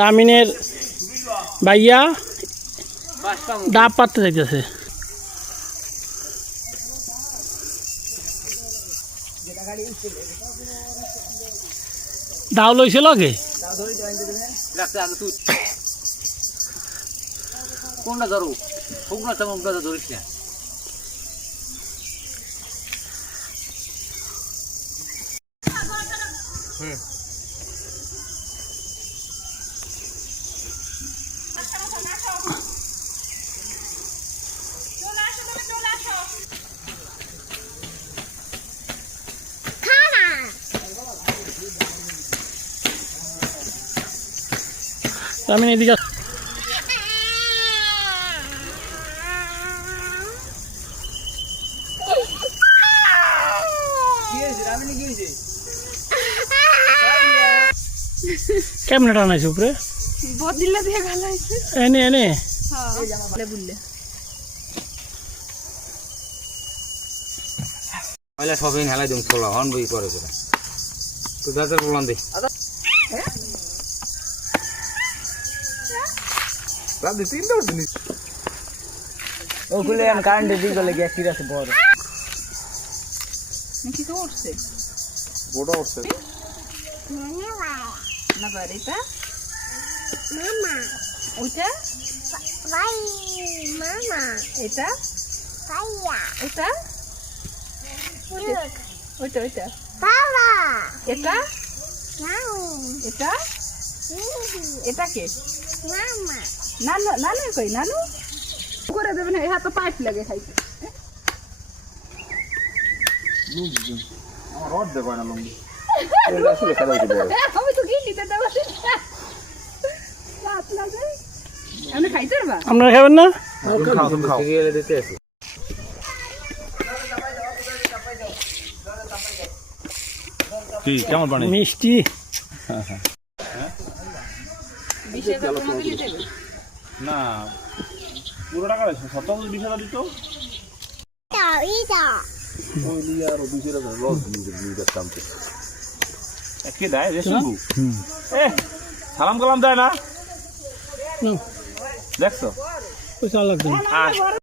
রামিনের ভাইয়া ডাব পাততে যাইতেছে। দাও লইছিল কে কোনটা ধরো শুকনো চামচটা ধরিস না। রামিন এদিকে কেমনে টানাইছে উপরে বদিলা দিয়ে গালাইছে এনে এনে হ্যাঁ বুঝলে পয়লা সবই হেলাই দিম খোলা হন বই করে করে তো দাদার বললাম দে দাদি তিনটা জিনিস ওগুলো আমি কারেন্ট দিয়ে গেলে গ্যাস ঠিক আছে বড় নাকি তো উঠছে বড় উঠছে না বাড়িটা মামা ওইটা ভাই মামা এটা ভাইয়া এটা ওইটা ওইটা বাবা এটা এটা এটা কে মামা নানু নানু কই নানু করে দেবে না হাতে পাইপ লাগে খাইতে আমার রড দে কয়না লম্বি আমি তো গিয়ে নিতে দেবো রাত লাগে আমি খাইতে পারবা আপনারা খাবেন না খাও সিরিয়ালে দিতে আছে কি কেমন বানাই মিষ্টি না পুরো টাকা আছে 20,000 দিত কে দেয় সালাম কালাম দেয় না দেখছো পয়সা লাগবে